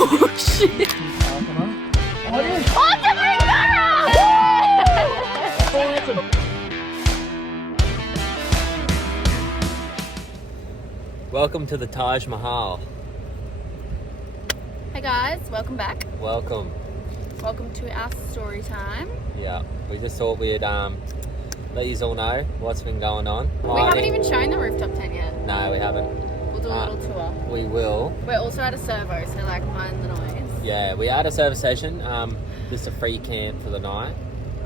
Oh shit! Oh, it's a big Welcome to the Taj Mahal. Hey guys, welcome back. Welcome. Welcome to our story time. Yeah, we just thought we'd let you all know what's been going on. We haven't even shown the rooftop tent yet. No, we haven't. We'll do a little tour. We will. We're also at a servo, so like mind the noise. Yeah, we are at a service station. Just a free camp for the night,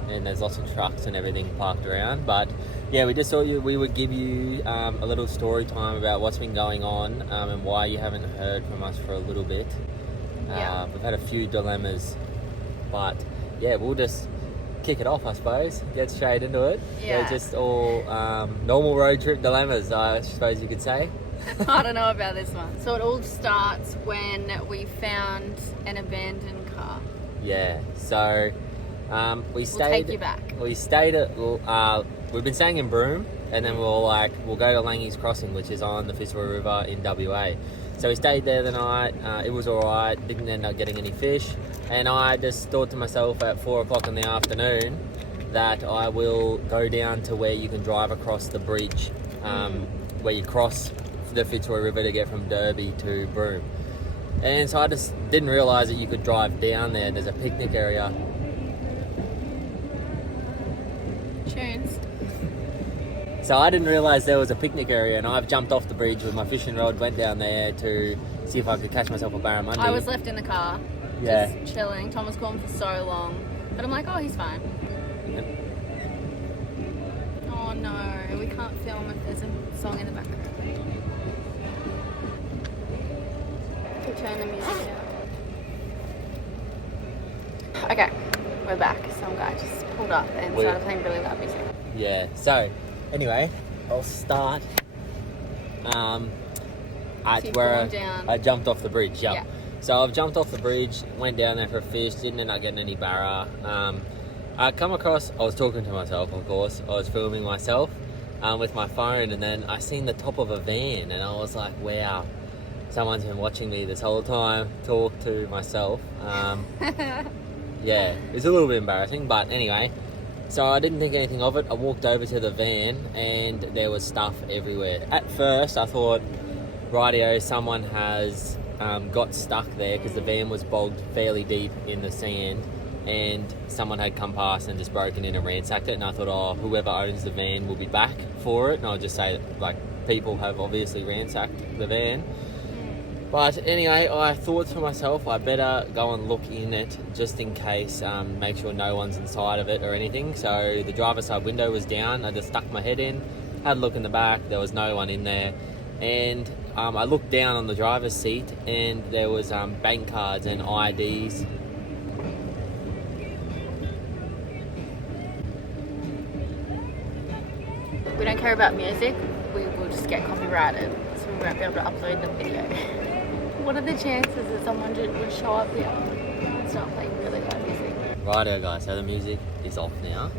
and there's lots of trucks and everything parked around. But yeah, we just thought we would give you a little story time about what's been going on and why you haven't heard from us for a little bit. Yeah. We've had a few dilemmas, but yeah, we'll just kick it off, I suppose. Get straight into it. Yeah. They're just all normal road trip dilemmas, I suppose you could say. I don't know about this one. So it all starts when we found an abandoned car. Yeah. So we stayed. We'll take you back. We stayed at. We've been staying in Broome, and then we'll go to Langy's Crossing, which is on the Fitzroy River in WA. So we stayed there the night. It was all right. Didn't end up getting any fish, and I just thought to myself at 4 o'clock in the afternoon that I will go down to where you can drive across the bridge, where you cross the Fitzroy River to get from Derby to Broome. And so I just didn't realise that you could drive down there. There's a picnic area. Tunes. So I didn't realise there was a picnic area, and I've jumped off the bridge with my fishing rod, went down there to see if I could catch myself a barramundi. I was left in the car, Yeah. just chilling. Tom was calling for so long, but I'm like, oh, he's fine. Oh no, we can't film if there's a song in the background. Can turn the music down. Okay, we're back. Some guy just pulled up and started playing really loud music. Yeah, so anyway, I'll start at So you've where gone down. I jumped off the bridge, Yeah. So I've jumped off the bridge, went down there for a fish, didn't end up getting any barra. I come across, I was talking to myself, of course, I was filming myself with my phone, and then I seen the top of a van, and I was like, wow, someone's been watching me this whole time talk to myself. Yeah, it's a little bit embarrassing, but anyway. So I didn't think anything of it. I walked over to the van and there was stuff everywhere. At first I thought, rightio, someone has got stuck there because the van was bogged fairly deep in the sand, and someone had come past and just broken in and ransacked it, and I thought, oh, whoever owns the van will be back for it, and I'll just say like people have obviously ransacked the van. But anyway, I thought to myself, I better go and look in it just in case, make sure no one's inside of it or anything. So the driver's side window was down. I just stuck my head in, had a look in the back. There was no one in there. And I looked down on the driver's seat, and there was bank cards and IDs. We don't care about music. We will just get copyrighted, so we won't be able to upload the video. What are the chances that someone would show up here and start playing really loud music? Righto guys, so the music is off now.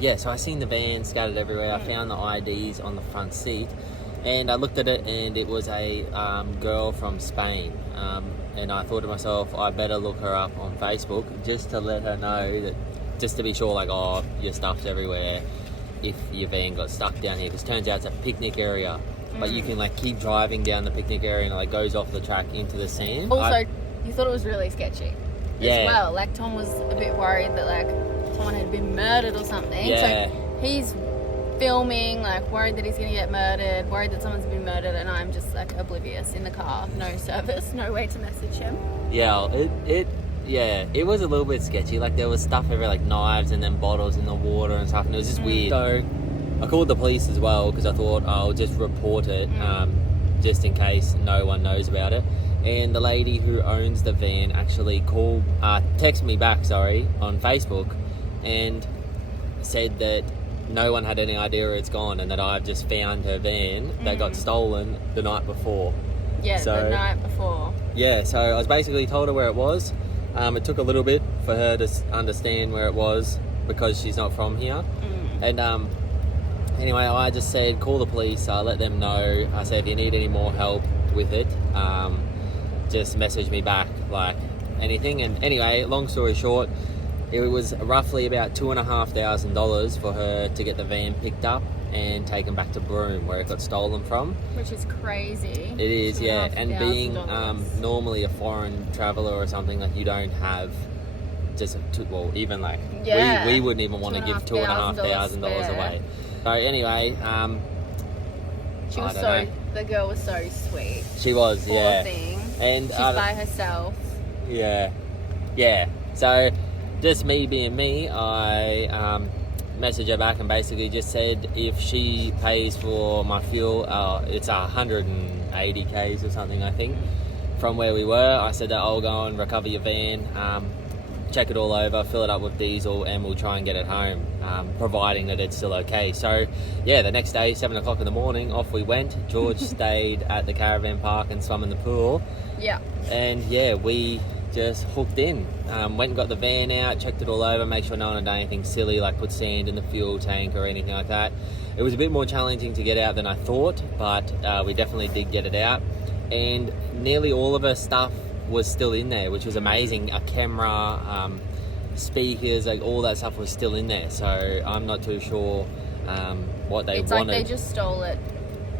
Yeah, so I seen the van scattered everywhere. I found the IDs on the front seat, and I looked at it, and it was a girl from Spain. And I thought to myself, I better look her up on Facebook just to let her know that, just to be sure, like, oh, your stuff's everywhere if your van got stuck down here. Because turns out it's a picnic area. But you can like keep driving down the picnic area, and it like goes off the track into the sand. Also, you thought it was really sketchy Yeah. as well. Like Tom was a bit worried that like someone had been murdered or something. Yeah. So he's filming, like worried that he's gonna get murdered, worried that someone's been murdered, and I'm just like oblivious in the car, no service, no way to message him. Yeah, it was a little bit sketchy. Like there was stuff everywhere, like knives and then bottles in the water and stuff, and it was just weird. So I called the police as well because I thought I'll just report it, just in case no one knows about it. And the lady who owns the van actually texted me back, on Facebook, and said that no one had any idea where it's gone, and that I've just found her van that got stolen the night before. Yeah, So- the night before. Yeah, so I was basically told her where it was. It took a little bit for her to understand where it was because she's not from here. And anyway, I just said, call the police, let them know. I said, if you need any more help with it, just message me back like anything. And anyway, long story short, it was roughly about $2,500 for her to get the van picked up and taken back to Broome, where it got stolen from. Which is crazy. It is, yeah. And being $2,500. normally a foreign traveller or something, like you don't have just even like Yeah. we wouldn't even want to give $2,500 spare. away. So anyway, She I was don't so, know. the girl was so sweet. She was, Poor yeah. thing. And She's by herself. yeah. So just me being me, I messaged her back and basically just said if she pays for my fuel, it's 180 k's or something, I think, from where we were. I said that I'll go and recover your van, check it all over, fill it up with diesel, and we'll try and get it home, providing that it's still okay. So yeah, the next day, 7 o'clock in the morning, off we went. George stayed at the caravan park and swam in the pool. Yeah. And yeah, we just hooked in. Went and got the van out, checked it all over, make sure no one had done anything silly like put sand in the fuel tank or anything like that. It was a bit more challenging to get out than I thought, but we definitely did get it out. And nearly all of her stuff was still in there, which was amazing. A camera, speakers, like all that stuff was still in there. So I'm not too sure what they It's wanted. like they just stole it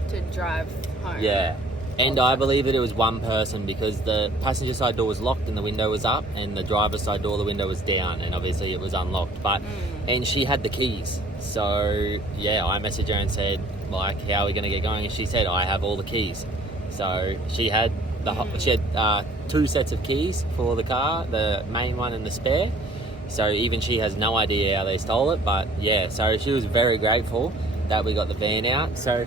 to drive home. Yeah. And I believe that it was one person, because the passenger side door was locked and the window was up, and the driver's side door, the window was down, and obviously it was unlocked. But and she had the keys. So yeah, I messaged her and said, like, how are we going to get going? And she said, I have all the keys. So she had she had 2 sets of keys for the car, the main one and the spare. So even she has no idea how they stole it. But yeah, so she was very grateful that we got the van out. So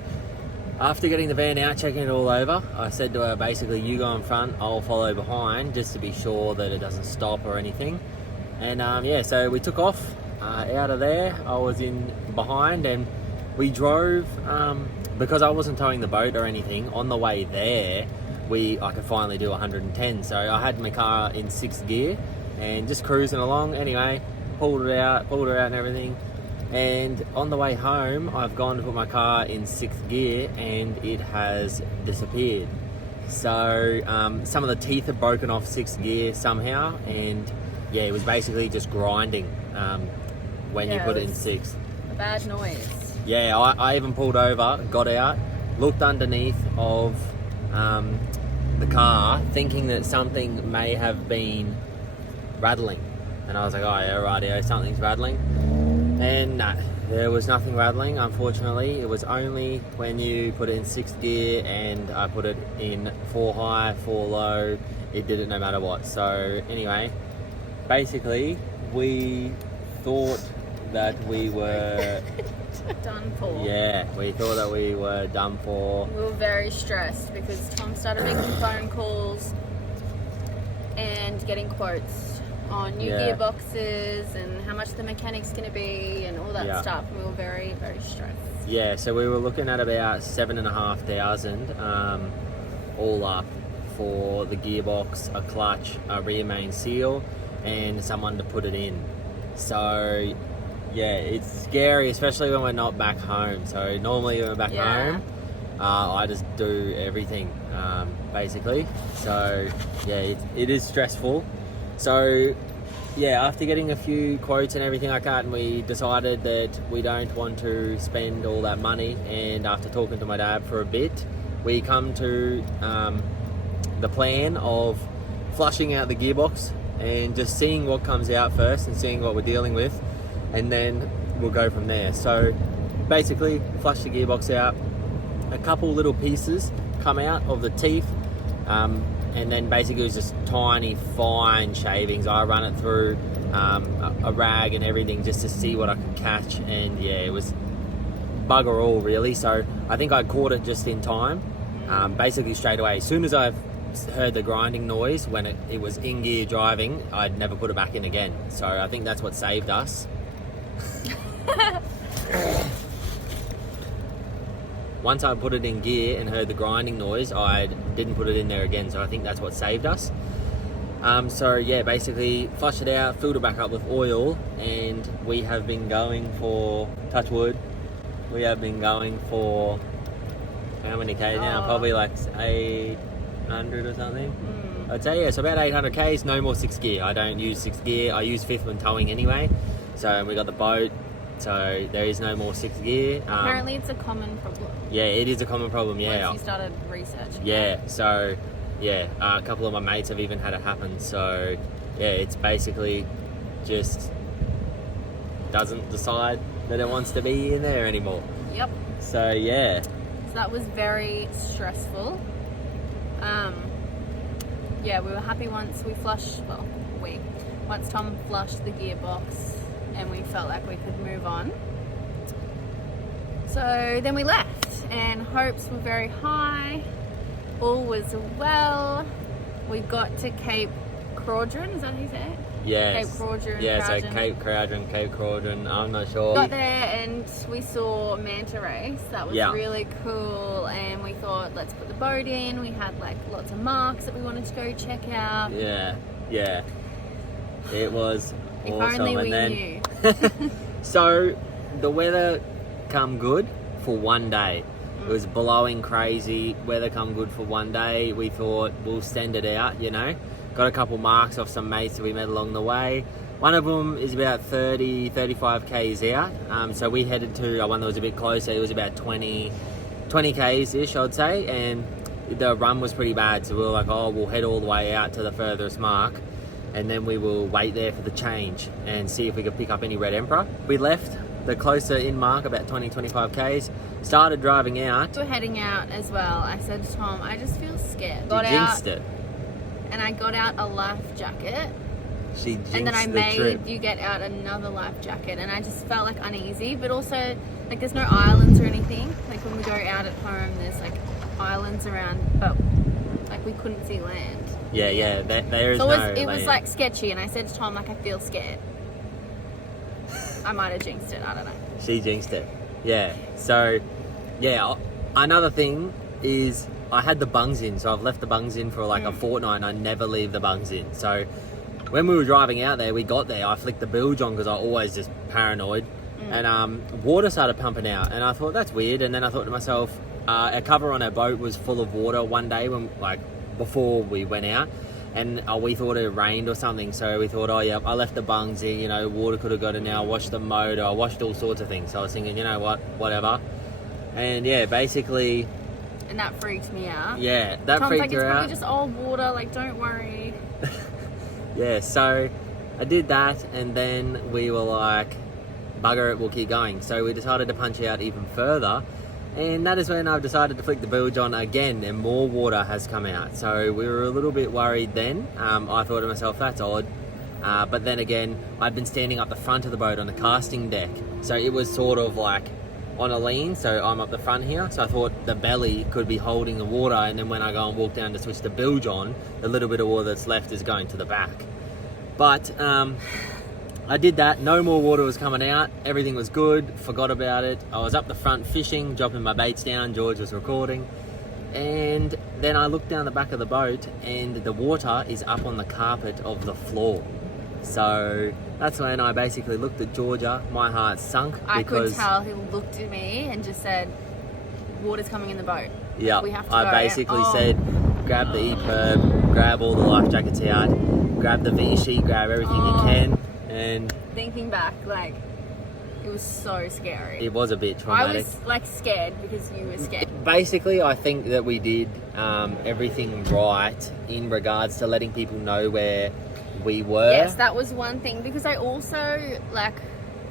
after getting the van out, checking it all over, I said to her, basically, you go in front, I'll follow behind, just to be sure that it doesn't stop or anything. And yeah, so we took off out of there. I was in behind, and we drove, because I wasn't towing the boat or anything. On the way there, I could finally do 110. So I had my car in 6th gear and just cruising along. Anyway, pulled her out and everything. And on the way home, I've gone to put my car in 6th gear and it has disappeared. So some of the teeth have broken off 6th gear somehow, and yeah, it was basically just grinding when you put it in 6th. A bad noise. Yeah, I even pulled over, got out, looked underneath of the car, thinking that something may have been rattling. And I was like, oh yeah, rightio, something's rattling. And nah, there was nothing rattling, unfortunately. It was only when you put it in 6th gear and I put it in 4 high, 4 low, it did it no matter what. So anyway, basically we thought that we were Done for. yeah, we thought that we were done for. We were very stressed because Tom started making phone calls and getting quotes on new gearboxes and how much the mechanic's going to be and all that stuff. We were very, very stressed. Yeah, so we were looking at about 7,500 all up for the gearbox, a clutch, a rear main seal, and someone to put it in. So yeah, it's scary, especially when we're not back home. So normally when we're back home, I just do everything basically. So yeah, it is stressful. So yeah, after getting a few quotes and everything like that, and we decided that we don't want to spend all that money, and after talking to my dad for a bit, we come to the plan of flushing out the gearbox and just seeing what comes out first and seeing what we're dealing with, and then we'll go from there. So basically, flush the gearbox out, a couple little pieces come out of the teeth, and then basically it was just tiny, fine shavings. I run it through a rag and everything just to see what I could catch, and yeah, it was bugger all really. So I think I caught it just in time, basically straight away. As soon as I've heard the grinding noise when it was in gear driving, I'd never put it back in again. So I think that's what saved us. Once I put it in gear and heard the grinding noise, I didn't put it in there again. So I think that's what saved us. So yeah, basically flushed it out, filled it back up with oil, and we have been going for, touch wood, we have been going for how many K now? Probably like 800 or something. I'd say, yeah, so about 800 Ks, no more 6 gear. I don't use 6 gear. I use 5th when towing anyway. So we got the boat, so there is no more 6 gear. Apparently it's a common problem. Yeah, it is a common problem, yeah. Once you started researching. Yeah, so, yeah, a couple of my mates have even had it happen. So, yeah, it's basically just doesn't decide that it wants to be in there anymore. Yep. So, yeah. So that was very stressful. Yeah, we were happy once we flushed, once Tom flushed the gearbox and we felt like we could move on. So then we left and hopes were very high. All was well. We got to Cape Crawdon, is that how you say it? Yes. Cape Crawdon. Yeah, so Crawdon. Cape Crawdon, Cape Crawdon, I'm not sure. Got there and we saw manta rays. That was really cool, and we thought, let's put the boat in. We had like lots of marks that we wanted to go check out. Yeah, yeah. It was If awesome. only we and then, knew. So the weather come good for one day. It was blowing crazy. Weather come good for one day. We thought we'll send it out, you know. Got a couple marks off some mates that we met along the way. One of them is about 35 Ks out. So we headed to one that was a bit closer. It was about 20 Ks-ish, I'd say. And the run was pretty bad. So we were like, oh, we'll head all the way out to the furthest mark. And then we will wait there for the change and see if we could pick up any Red Emperor. We left the closer in mark, about 20-25 Ks. Started driving out. We're heading out as well. I said to Tom, I just feel scared. You jinxed it. And I got out a life jacket. She jinxed and then I the made trip. you get out another life jacket, and I just felt like uneasy, but also like there's no islands or anything. Like when we go out at home, there's like islands around, but like we couldn't see land. Yeah, there is so no it was land. like sketchy, and I said to Tom, like, I feel scared. I might have jinxed it, I don't know. She jinxed it. Yeah. So, yeah, another thing is I had the bungs in, so I've left the bungs in for like a fortnight, and I never leave the bungs in. So when we were driving out there, we got there, I flicked the bilge on because I always just paranoid, and water started pumping out, and I thought that's weird. And then I thought to myself, our cover on our boat was full of water one day when before we went out, and we thought it rained or something, so we thought, oh yeah, I left the bungs in, you know, water could have got in there. I washed the motor, I washed all sorts of things. So I was thinking, you know what, whatever. And yeah, basically, and that freaked me out. Yeah, that Tom's freaked like, her it's out. probably just old water, like, don't worry. Yeah, so I did that, and then we were like, bugger it, we'll keep going. So we decided to punch out even further, and that is when I decided to flick the bilge on again, and more water has come out. So we were a little bit worried then. I thought to myself, that's odd. But then again, I'd been standing up the front of the boat on the casting deck, so it was sort of like on a lean, so I'm up the front here, so I thought the belly could be holding the water, and then when I go and walk down to switch the bilge on, the little bit of water that's left is going to the back. But I did that, no more water was coming out, everything was good, forgot about it. I was up the front fishing, dropping my baits down, George was recording, and then I looked down the back of the boat, and the water is up on the carpet of the floor. So that's when I basically looked at Georgia, my heart sunk. I could tell he looked at me and just said, water's coming in the boat. Yeah, we have to I go. basically said, grab the E-perb, grab all the life jackets out, grab the V-sheet, grab everything you can, and... Thinking back, like, it was so scary. It was a bit traumatic. I was, like, scared because you were scared. Basically, I think that we did everything right in regards to letting people know where we were. Yes, that was one thing, because I also, like,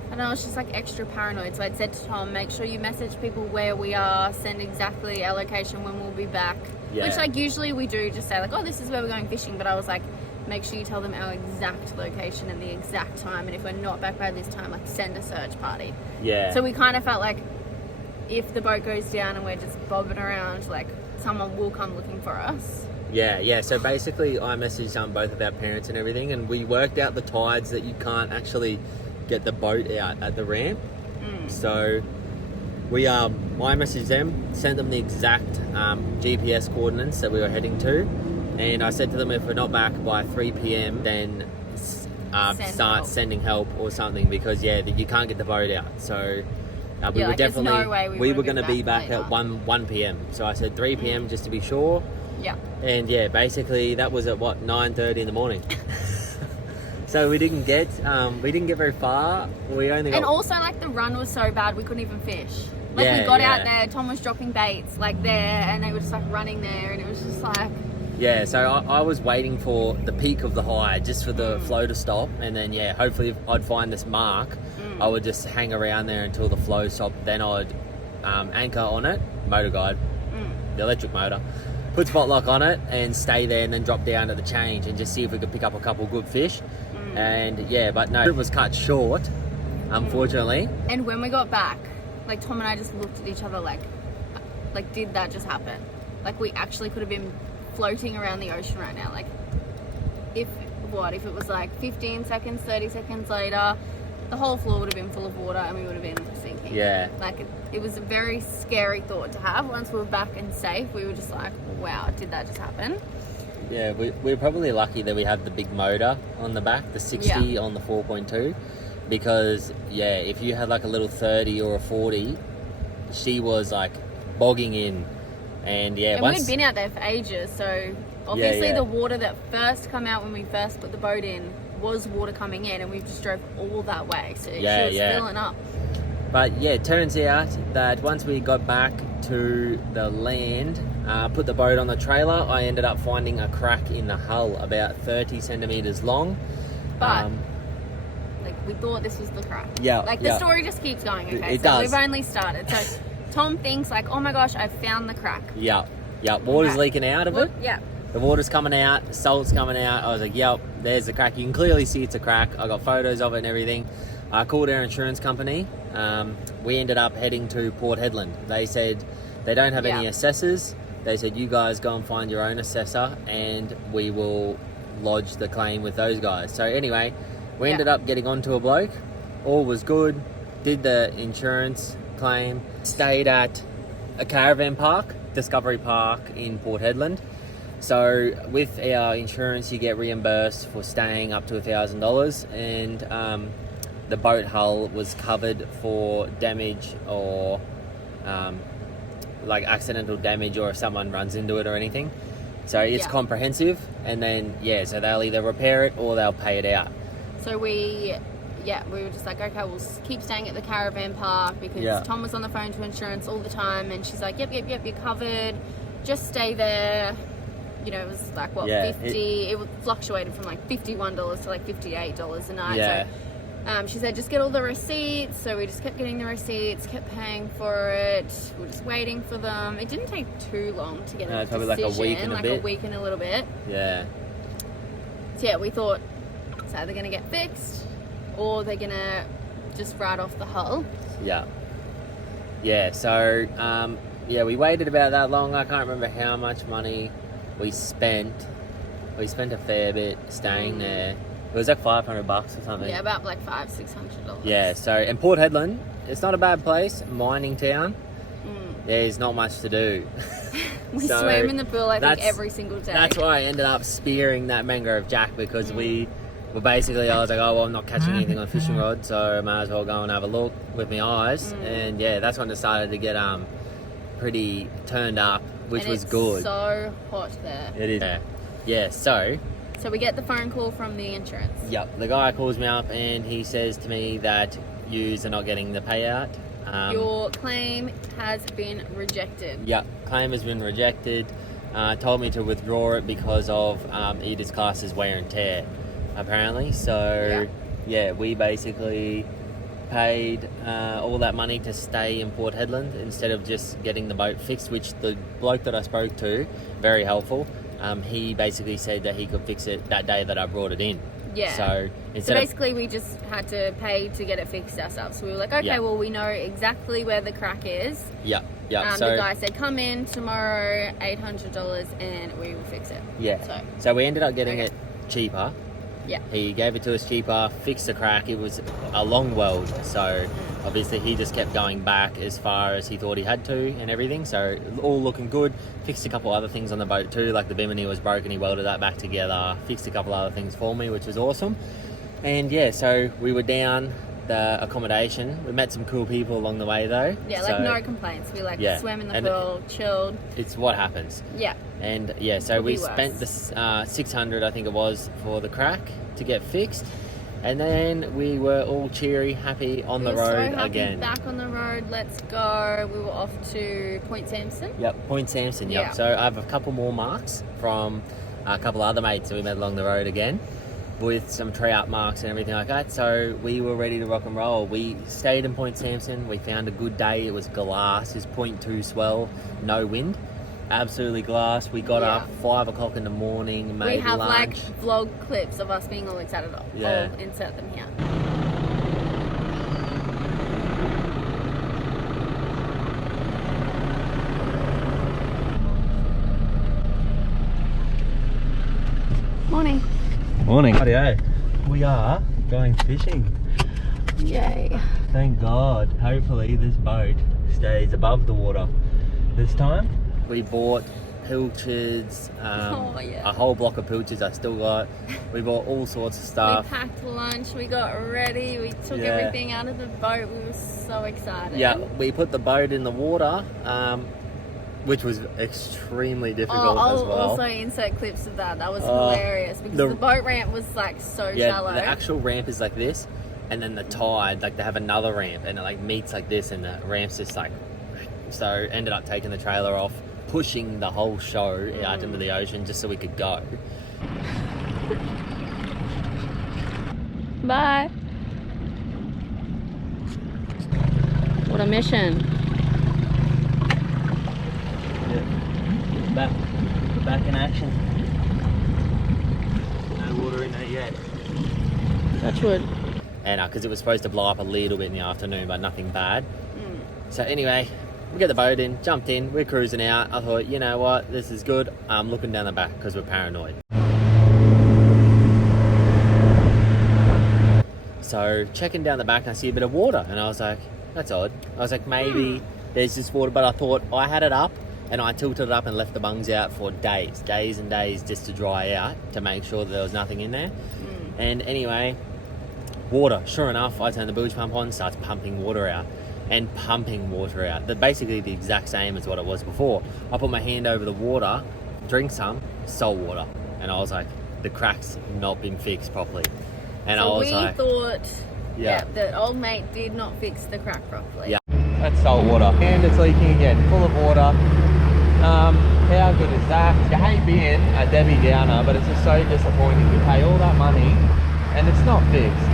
I don't know, it's just like extra paranoid. So I'd said to Tom, make sure you message people where we are, send exactly our location when we'll be back. Yeah. Which, like, usually we do just say, like, oh, this is where we're going fishing. But I was like, make sure you tell them our exact location and the exact time. And if we're not back by this time, like, send a search party. Yeah. So we kind of felt like if the boat goes down and we're just bobbing around, like, someone will come looking for us. Yeah. So basically, I messaged both of our parents and everything, and we worked out the tides that you can't actually get the boat out at the ramp. So we I messaged them, sent them the exact GPS coordinates that we were heading to, and I said to them, if we're not back by 3 p.m, then start sending help or something, because you can't get the boat out. So we were like, definitely no way we were going to be back later. at 1 p.m. So I said 3 p.m. just to be sure. Yeah. And yeah, basically that was at what, 9:30 in the morning. So we didn't get very far. We only got... And also, like, the run was so bad we couldn't even fish. Like, Yeah, we got yeah. out there, Tom was dropping baits, like, there, and they were just, like, running there, and it was just, like... Yeah, so I was waiting for the peak of the high, just for the flow to stop, and then, yeah, hopefully if I'd find this mark, I would just hang around there until the flow stopped. Then I'd anchor on it, motor guide, the electric motor, put spot lock on it, and stay there, and then drop down to the change, and just see if we could pick up a couple good fish. And yeah, but no, it was cut short, unfortunately. And when we got back, like, Tom and I just looked at each other like, did that just happen? Like, we actually could have been floating around the ocean right now. Like, if it was like 15 seconds, 30 seconds later, the whole floor would have been full of water and we would have been sinking. Yeah. Like, it was a very scary thought to have. Once we were back and safe, we were just like, wow, did that just happen? Yeah, we're probably lucky that we had the big motor on the back, the 60 on the 4.2, because yeah, if you had like a little 30 or a 40, she was like bogging in, and yeah, and we'd been out there for ages, so obviously the water that first come out when we first put the boat in was water coming in, and we just drove all that way, so she was filling up. But yeah, it turns out that once we got back to the land, put the boat on the trailer, I ended up finding a crack in the hull about 30 centimeters long. But like, we thought this was the crack. Yeah. Like, the story just keeps going, okay? It so does. we've only started. So Tom thinks like, oh my gosh, I found the crack. Yeah. Water's leaking out of it. Yeah. The water's coming out, the salt's coming out. I was like, yep, there's the crack. You can clearly see it's a crack. I got photos of it and everything. I called our insurance company. We ended up heading to Port Hedland. They said they don't have any assessors. They said, you guys go and find your own assessor and we will lodge the claim with those guys. So anyway, we ended up getting onto a bloke. All was good. Did the insurance claim. Stayed at a caravan park, Discovery Park in Port Hedland. So with our insurance, you get reimbursed for staying up to $1,000, and the boat hull was covered for damage or like accidental damage, or if someone runs into it or anything. So it's comprehensive, and then so they'll either repair it or they'll pay it out. So we were just like, okay, we'll keep staying at the caravan park, because Tom was on the phone to insurance all the time, and she's like, yep, you're covered, just stay there. You know, it was like, what, 50, it fluctuated from like $51 to like $58 a night. Yeah. So she said, just get all the receipts. So we just kept getting the receipts, kept paying for it. We were just waiting for them. It didn't take too long to get a probably decision. like a week and a bit. A week and a little bit. Yeah. So yeah, we thought it's either going to get fixed or they're going to just write off the hull. Yeah. Yeah, so, we waited about that long. I can't remember how much money we spent. We spent a fair bit staying there. It was like $500 or something. Yeah, about like $500-$600. Yeah, so in Port Hedland, it's not a bad place, mining town. There's not much to do. We swam in the pool, I think, every single day. That's why I ended up spearing that mangrove jack, because we were basically, I was like, oh, well, I'm not catching anything on a fishing rod, so I might as well go and have a look with my eyes. And yeah, that's when it started to get pretty turned up, which was good. It's so hot there. It is. Yeah, so we get the phone call from the insurance. Yep, the guy calls me up and he says to me that yous are not getting the payout. Your claim has been rejected. Yeah, claim has been rejected. Told me to withdraw it because of it is classed as wear and tear, apparently. So we basically paid all that money to stay in Port Hedland instead of just getting the boat fixed, which the bloke that I spoke to, very helpful, he basically said that he could fix it that day that I brought it in. Yeah. So basically we just had to pay to get it fixed ourselves. So we were like, okay, well, we know exactly where the crack is. Yeah. The guy said, come in tomorrow, $800, and we will fix it. Yeah. So we ended up getting it cheaper. Yeah. He gave it to us cheaper, fixed the crack. It was a long weld, so obviously he just kept going back as far as he thought he had to and everything. So all looking good. Fixed a couple other things on the boat too, like the bimini was broken. He welded that back together. Fixed a couple other things for me, which was awesome. And yeah, so we were down the accommodation. We met some cool people along the way though. Yeah, like no complaints. We like swam in the and pool, chilled. It's what happens. Yeah. And yeah, so Could we be worse. spent the 600, I think it was, for the crack to get fixed. And then we were all cheery, happy on the road so happy, again. Back on the road, let's go. We were off to Point Sampson. Yep, Point Sampson, yep. Yeah. So I have a couple more marks from a couple other mates that we met along the road again with some tree-up marks and everything like that. So we were ready to rock and roll. We stayed in Point Sampson. We found a good day. It was glass. It was 0.2 swell, no wind. Absolutely glass. We got up 5 o'clock in the morning, made We have lunch. like vlog clips of us being all excited. Yeah. I'll insert them here. Morning. Morning. Rightio. We are going fishing. Yay. Thank God. Hopefully this boat stays above the water this time. We bought pilchards, a whole block of pilchards I still got. We bought all sorts of stuff. We packed lunch, we got ready, we took everything out of the boat. We were so excited. Yeah, we put the boat in the water, which was extremely difficult I'll as well. also insert clips of that. That was hilarious because the boat ramp was like so shallow. The actual ramp is like this, and then the tide, like they have another ramp, and it like meets like this, and the ramp's just like. So ended up taking the trailer off, pushing the whole show out into the ocean just so we could go. Bye. What a mission. Yeah. Back in action. No water in there yet. Touch wood. And because it was supposed to blow up a little bit in the afternoon, but nothing bad. So anyway, we get the boat in, jumped in, we're cruising out. I thought, you know what, this is good. I'm looking down the back because we're paranoid. So checking down the back, I see a bit of water, and I was like, that's odd. I was like, maybe there's just water, but I thought I had it up, and I tilted it up and left the bungs out for days and days just to dry out to make sure that there was nothing in there. And anyway, water. Sure enough, I turn the bilge pump on, starts pumping water out. And pumping water out. They're basically the exact same as what it was before. I put my hand over the water, drink some, salt water. And I was like, the crack's not been fixed properly. And so I was we thought the old mate did not fix the crack properly. Yeah, that's salt water. And it's leaking again, full of water. How good is that? You hate being a Debbie Downer, but it's just so disappointing. You pay all that money and it's not fixed.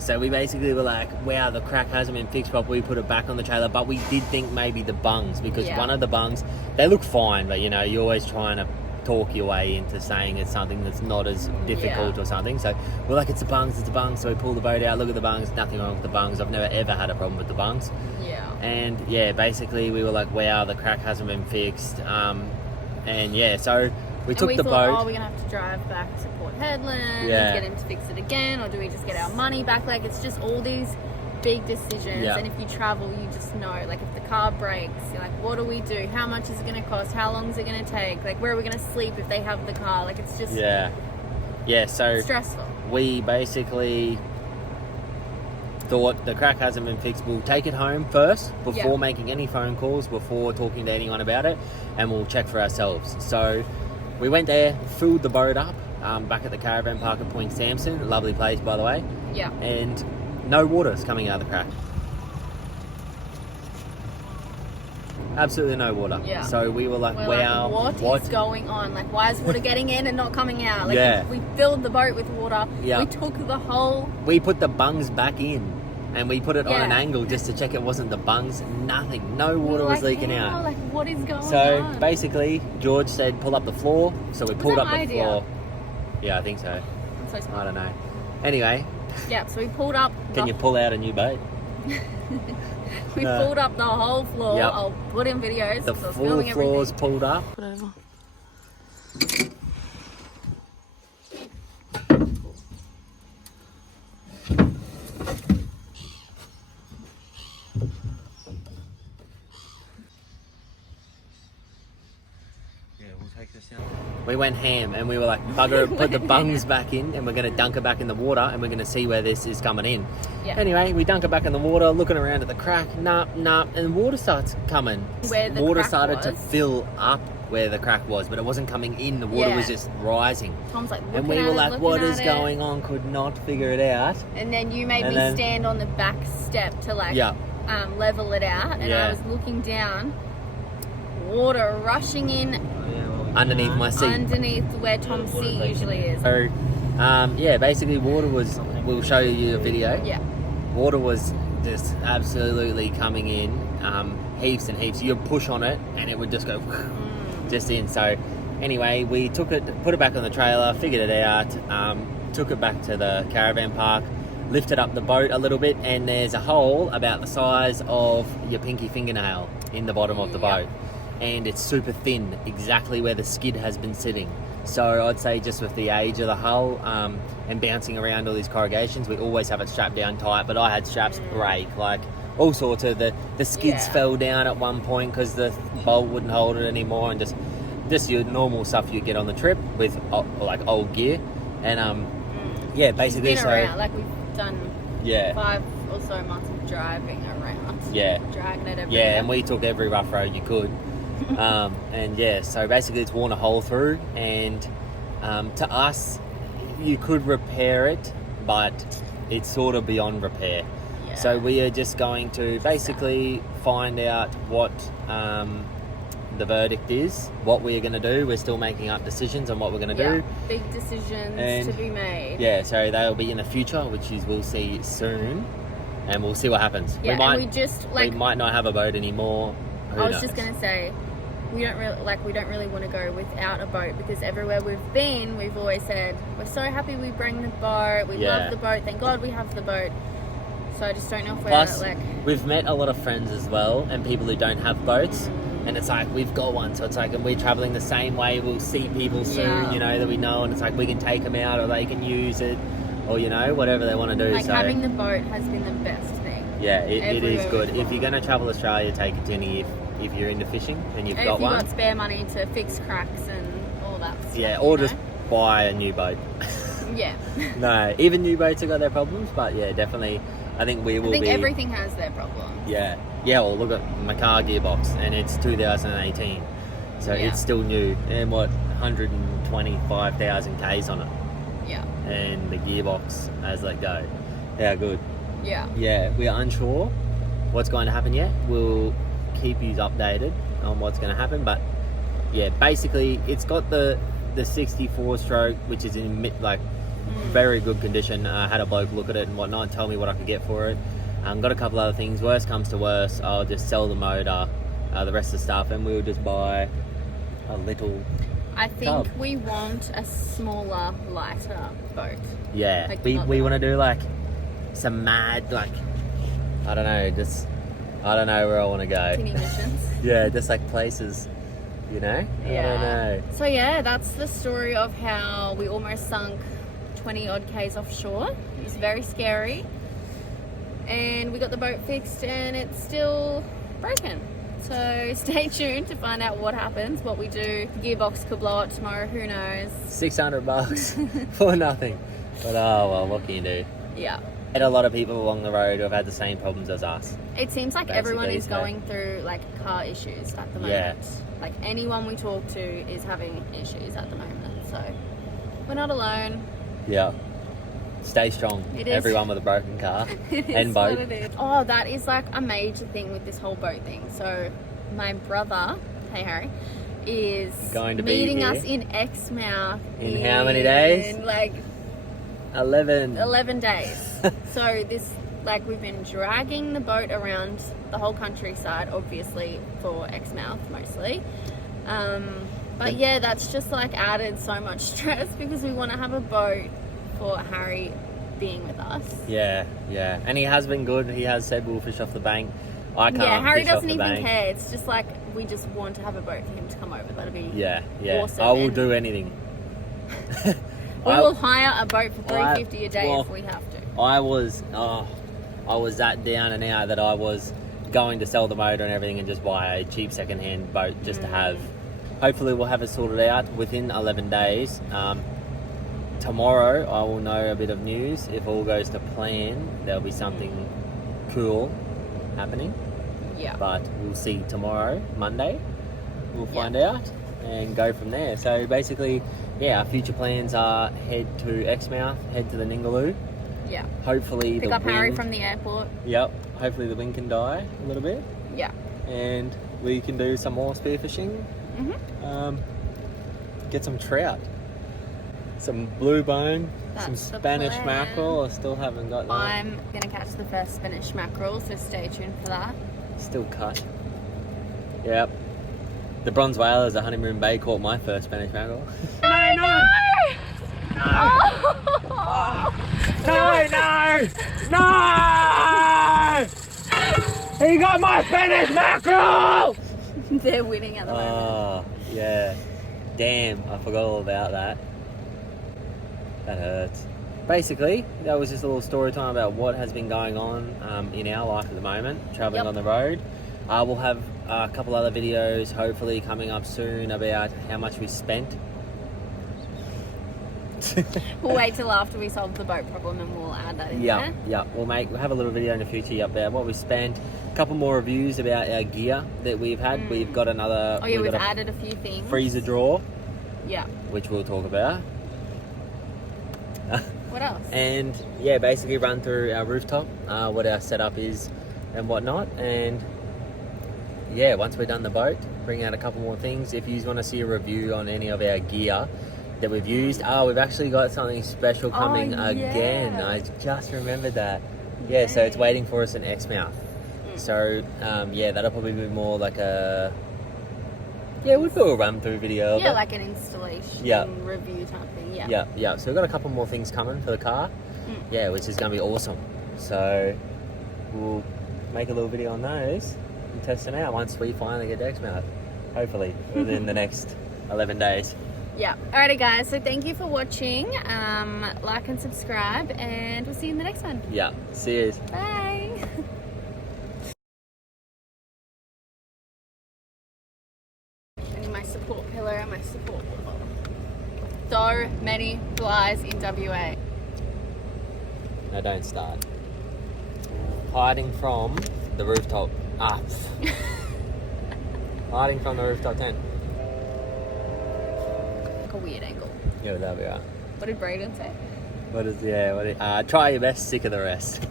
So we basically were like, wow, the crack hasn't been fixed properly. We put it back on the trailer, but we did think maybe the bungs, because one of the bungs, they look fine, but you know, you're always trying to talk your way into saying it's something that's not as difficult or something. So we're like, it's the bungs. So we pull the boat out, look at the bungs, nothing wrong with the bungs. I've never ever had a problem with the bungs. Yeah. And yeah, basically we were like, wow, the crack hasn't been fixed. And yeah, so we took the boat. Oh, we're gonna have to drive back to Port Hedland and get him to fix it again, or do we just get our money back? Like, it's just all these big decisions. And if you travel, you just know, like, if the car breaks, you're like, what do we do? How much is it gonna cost? How long is it gonna take? Like, where are we gonna sleep if they have the car? Like, it's just so stressful. We basically thought the crack hasn't been fixed. We'll take it home first before making any phone calls, before talking to anyone about it, and we'll check for ourselves. So we went there, filled the boat up back at the caravan park at Point Sampson. A lovely place, by the way. Yeah. And no water is coming out of the crack. Absolutely no water. Yeah. So we were like, wow, what is going on? Like, why is water getting in and not coming out? Like, we filled the boat with water. Yeah. We took the whole... We put the bungs back in. And we put it on an angle just to check it wasn't the bungs. Nothing. No water was leaking out. Like, what is going on? So basically, George said, pull up the floor. So we pulled up the floor. Yeah, I think so. I'm so smart. I don't know. Anyway. Yeah, so we pulled up... Can you pull out a new boat? We pulled up the whole floor. Yep. I'll put in videos. The full floor's pulled up. Put over. Yeah, we'll We went ham and we were like, bugger it, put the bungs back in and we're going to dunk it back in the water and we're going to see where this is coming in. Yeah. Anyway, we dunk it back in the water, looking around at the crack, and water starts coming. Where the water crack started to was. fill up where the crack was, but it wasn't coming in. The water was just rising. Tom's like, and we were like, what is going on? Could not figure it out. And then you made me stand on the back step to like level it out. And I was looking down, water rushing in underneath my seat. Underneath where Tom's seat usually is. So, basically water was, we'll show you a video. Yeah. Water was just absolutely coming in, heaps and heaps. You'd push on it and it would just go just in. So anyway, we took it, put it back on the trailer, figured it out, took it back to the caravan park, lifted up the boat a little bit, and there's a hole about the size of your pinky fingernail in the bottom of the boat. And it's super thin, exactly where the skid has been sitting. So I'd say just with the age of the hull and bouncing around all these corrugations, we always have it strapped down tight, but I had straps break, like all sorts of, the skids fell down at one point because the bolt wouldn't hold it anymore, and just your normal stuff you get on the trip with like old gear. And basically, been around, like we've done 5 or so months of driving around. Dragging it everywhere. Yeah, and we took every rough road you could. So basically it's worn a hole through, and to us you could repair it, but it's sort of beyond repair. So we are just going to basically find out what the verdict is, what we're going to do. We're still making up decisions on what we're going to do. Big decisions to be made. So they'll be in the future, which is we'll see soon, and we'll see what happens. We might not have a boat anymore. Who knows? Just going to say, we don't really want to go without a boat, because everywhere we've been, we've always said we're so happy we bring the boat, we love the boat, thank God we have the boat. So I just don't know if we're we've met a lot of friends as well, and people who don't have boats, and it's like we've got one, so it's like, and we're traveling the same way, we'll see people soon, that we know, and it's like we can take them out, or they can use it, or whatever they want to do. So having the boat has been the best thing. It is good. If you're going to travel Australia, take it, Jenny, if you're into fishing and you've got one. If you've got spare money to fix cracks and all that stuff. Or just buy a new boat. No, even new boats have got their problems, but definitely, I think everything has their problems. Well, look at my car gearbox, and it's 2018, so it's still new, and 125,000 Ks on it. And the gearbox has let go. How good. We are unsure what's going to happen yet. We'll keep you updated on what's going to happen, but basically it's got the 64 stroke, which is in very good condition. I had a bloke look at it and whatnot and tell me what I could get for it. Got a couple other things. Worst comes to worst, I'll just sell the motor, the rest of the stuff, and we'll just buy a little I think we want a smaller, lighter boat. We want to do some mad, I don't know where I want to go. Tinny missions. Just places, I don't know. So that's the story of how we almost sunk 20 odd Ks offshore. It was very scary. And we got the boat fixed and it's still broken. So stay tuned to find out what happens, what we do. The gearbox could blow up tomorrow, who knows. $600 for nothing. But what can you do? And a lot of people along the road who have had the same problems as us. It seems like everyone is going through car issues at the moment. Anyone we talk to is having issues at the moment. So we're not alone. Stay strong. Everyone with a broken car and boat. Oh, that is a major thing with this whole boat thing. So my brother, hey Harry, is going to meeting us in Exmouth in how many days? In 11 days. So this, we've been dragging the boat around the whole countryside, obviously for Exmouth mostly. But that's just added so much stress because we want to have a boat for Harry being with us. And he has been good. He has said we'll fish off the bank. I can't. Harry fish off doesn't the even bank. care. It's just we just want to have a boat for him to come over. That'll be awesome. I will do anything. We will hire a boat for $350 a day if we have to. I was that down and out that I was going to sell the motor and everything and just buy a cheap second-hand boat just to have. hopefully we'll have it sorted out within 11 days. Tomorrow I will know a bit of news. If all goes to plan, there'll be something cool happening. Yeah. But we'll see tomorrow, Monday. We'll find out and go from there. So basically, yeah, our future plans are head to Exmouth, head to the Ningaloo. Yeah. Hopefully Pick the up wind, Harry from the airport. Yep. Hopefully the wind can die a little bit. Yeah. And we can do some more spearfishing. Get some trout. Some blue bone. That's some the Spanish plan. mackerel. I still haven't got that. I'm going to catch the first Spanish mackerel, so stay tuned for that. Still cut. Yep. The bronze whalers at Honeymoon Bay caught my first Spanish mackerel. No! He got my Spanish mackerel! They're winning at the moment. Oh, yeah. Damn, I forgot all about that. That hurts. Basically, that was just a little story time about what has been going on in our life at the moment, travelling on the road. We'll have a couple other videos hopefully coming up soon about how much we spent. We'll wait till after we solve the boat problem and we'll add that in there. Yeah. We'll have a little video in the future about what we spent. A couple more reviews about our gear that we've had. We've got another. Oh yeah, we've added a few things. Freezer drawer. Yeah. Which we'll talk about. What else? And yeah, basically run through our rooftop, what our setup is and whatnot. And yeah, once we're done the boat, bring out a couple more things. If you want to see a review on any of our gear that we've used, we've actually got something special coming again. I just remembered that. Yeah, so it's waiting for us in Exmouth. So yeah, that'll probably be more like a we'll do a run through video. Yeah, like an installation review type thing. Yeah. So we've got a couple more things coming for the car. Yeah, which is going to be awesome. So we'll make a little video on those and test them out once we finally get to Exmouth. Hopefully within the next 11 days. Yeah. Alrighty guys, so thank you for watching. Like and subscribe and we'll see you in the next one. Yeah. See you. Bye. And my support pillar and my support wall. So many flies in WA. No, don't start. Hiding from the rooftop. Hiding from the rooftop tent. Like a weird angle. Yeah, there we are. What did Braden say? Try your best, sick of the rest.